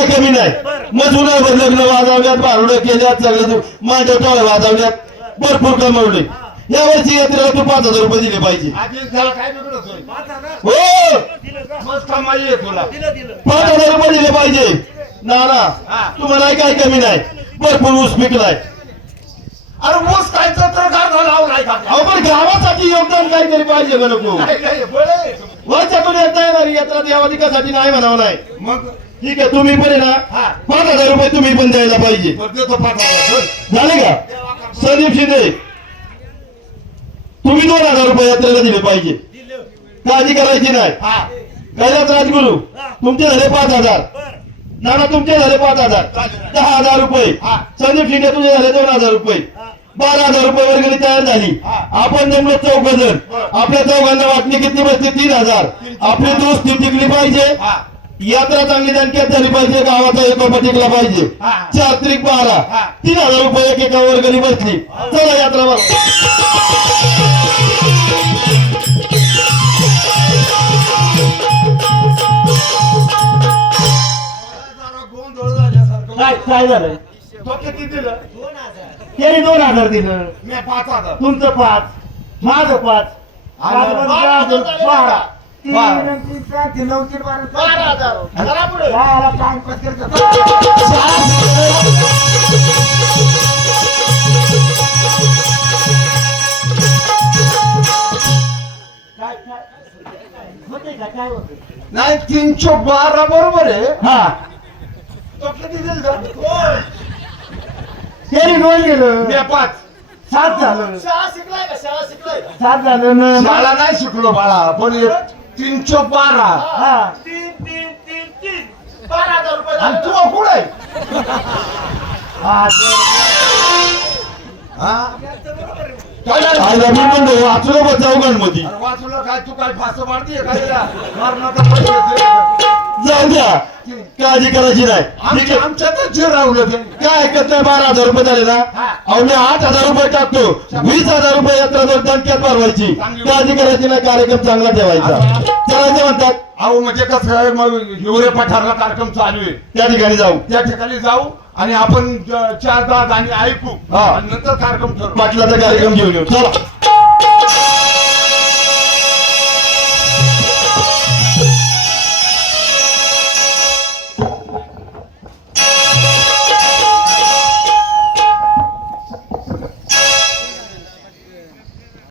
काय कमी नाही. मग जुना लग्न वाजवल्यात बारुड केल्यात सगळे माझ्या टोळ्या वाजवल्यात. भरपूर कमवले. या वर्षी यात्रेला तू पाच हजार रुपये दिले पाहिजे? हो! पाच हजार रुपये दिले पाहिजे. ना ना. तुम्हाला काय कमी नाही. भरपूर ऊस पिकलाय. अरे ऊस काय तर अहो पण गावासाठी योगदान काहीतरी पाहिजे नको? वर्षातून येता येणार यात्रा देवाधिकासाठी नाही म्हणावं नाही. मग? ठीक आहे तुम्ही पण आहे ना. पाच हजार रुपये तुम्ही पण द्यायला पाहिजे. झाले का? संदीप शिंदे तुम्ही दोन हजार रुपये यात्रेला दिले पाहिजे. काळजी करायची नाही? कैलास राजगुरू तुमचे झाले पाच हजार. नाना तुमचे झाले पाच हजार. दहा हजार रुपये. संदीप शिंदे तुझे झाले दोन हजार रुपये. बारा हजार रुपये वर्गणी तयार झाली. आपण जमलो चौघ जण. आपल्या चौघांना वाटणी किती बसते तीन हजार. आपली दोस्ती टिकली पाहिजे. यात्रा चांगली दणक्यात झाली पाहिजे गावाचा एकोपा टिकला पाहिजे. हा. चार त्रिक बारा. तीन हजार रुपये एक एका वर्गणी बसली. चला यात्रा. काय काय झालं? त्यांनी दोन हजार दिलं. मी पाच हजार. तुमचं पाच माझं पाच. बारा बारा हजार. जरा पुढे. नाही तीनशे बारा बरोबर आहे. हा. तो किती दिलं त्यांनी दोन दिलं मी पाच. सात झालं. शाळा शिकलाय का? शाळा शिकलाय सात झालं. न शाळा नाही शिकलो बाळा. पण तीनशे बारा. हा. तीन तीन तीन तीन. बारा हजार रुपये आणि तू कुठे वाचलं चौघांमध्ये अरे वाचलं काय तू काय फास मारतीये काय याला? जाऊ द्या. काळजी करायची नाही. आमच्यातच जे राहुलं काय ऐकत नाही? बारा हजार रुपये झाले ना. अहो मी आठ हजार रुपये टाकतो. वीस हजार रुपये यात्रा दणक्यात भरवायची. काळजी करायची नाही. कार्यक्रम चांगला ठेवायचा. करायचं म्हणतात अहो म्हणजे कसं आहे मग हिवरे पठारला कार्यक्रम चालू आहे. त्या ठिकाणी जाऊ. त्या ठिकाणी जाऊ आणि आपण चार दहा गाणी ऐकू. आणि नंतर कार्यक्रम पाटलाचा कार्यक्रम घेऊन येऊ. चला.